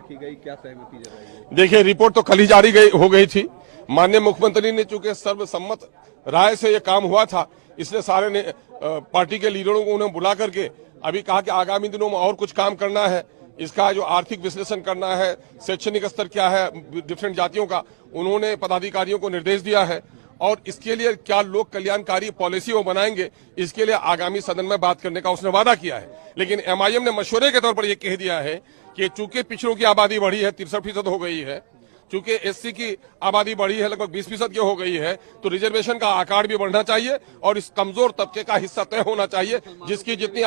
रखी गई, क्या सहमति जताई? देखिए, रिपोर्ट तो कल ही हो गई थी। माननीय मुख्यमंत्री ने चूंकि सर्वसम्मत राय से ये काम हुआ था, इसलिए सारे ने पार्टी के लीडरों को उन्हें बुला करके अभी कहा कि आगामी दिनों में और कुछ काम करना है, इसका जो आर्थिक विश्लेषण करना है, शैक्षणिक स्तर क्या है डिफरेंट जातियों का, उन्होंने पदाधिकारियों को निर्देश दिया है। और इसके लिए क्या लोक कल्याणकारी पॉलिसी वो बनाएंगे, इसके लिए आगामी सदन में बात करने का उसने वादा किया है। लेकिन एमआईएम ने मशवरे के तौर पर यह कह दिया है कि चूंकि पिछड़ों की आबादी बढ़ी है, 63% हो गई है, चूंकि एससी की आबादी बढ़ी है, लगभग 20% की हो गई है, तो रिजर्वेशन का आकार भी बढ़ना चाहिए और इस कमजोर तबके का हिस्सा तय होना चाहिए। जिसकी जितनी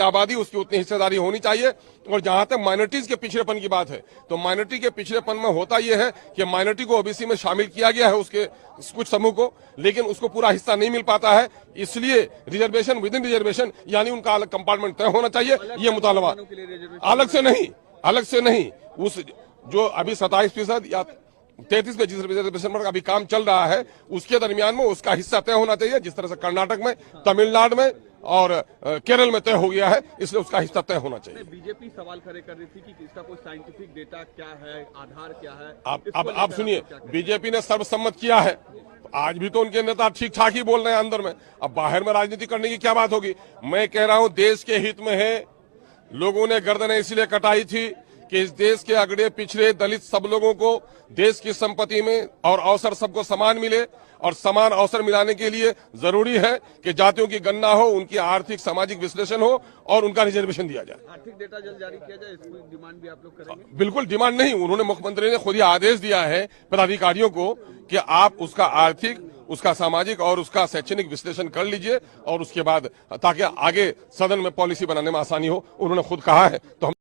आबादी उसकी उतनी हिस्सेदारी होनी चाहिए। और जहां तक माइनॉरिटीज के पिछड़ेपन की बात है, तो माइनॉरिटी के पिछड़ेपन में होता यह है कि माइनॉरिटी को ओबीसी में शामिल किया गया है, उसके कुछ समूह को, लेकिन उसको पूरा हिस्सा नहीं मिल पाता है। इसलिए रिजर्वेशन विद इन रिजर्वेशन, यानी उनका अलग कंपार्टमेंट तय होना चाहिए। ये मुतालबा अलग से नहीं, उस जो अभी 27% या 33 जिस रिजर्वेशन पर अभी काम चल रहा है, उसके दरमियान में उसका हिस्सा तय होना चाहिए। जिस तरह से कर्नाटक में, तमिलनाडु में और केरल में तय हो गया है, इसलिए उसका हिस्सा तय होना चाहिए। बीजेपी सवाल खड़े कर रही थी कि इसका कोई साइंटिफिक डेटा क्या है, आधार क्या है। आप सुनिए, बीजेपी ने सर्वसम्मत किया है, आज भी तो उनके नेता ठीक ठाक ही बोल रहे हैं अंदर में। अब बाहर में राजनीति करने की क्या बात होगी? मैं कह रहा हूं देश के हित में है। लोगों ने गर्दनें इसलिए कटाई थी कि इस देश के अगड़े पिछड़े दलित सब लोगों को देश की संपत्ति में और अवसर सबको समान मिले, और समान अवसर मिलाने के लिए जरूरी है कि जातियों की गणना हो, उनकी आर्थिक सामाजिक विश्लेषण हो और उनका रिजर्वेशन दिया जाए। आर्थिक डेटा जल्द जारी किया जाए, इसकी डिमांड भी आप लोग करेंगे? बिल्कुल डिमांड नहीं, उन्होंने मुख्यमंत्री ने खुद ही आदेश दिया है पदाधिकारियों को कि आप उसका आर्थिक, उसका सामाजिक और उसका शैक्षणिक विश्लेषण कर लीजिए, और उसके बाद ताकि आगे सदन में पॉलिसी बनाने में आसानी हो, उन्होंने खुद कहा है। तो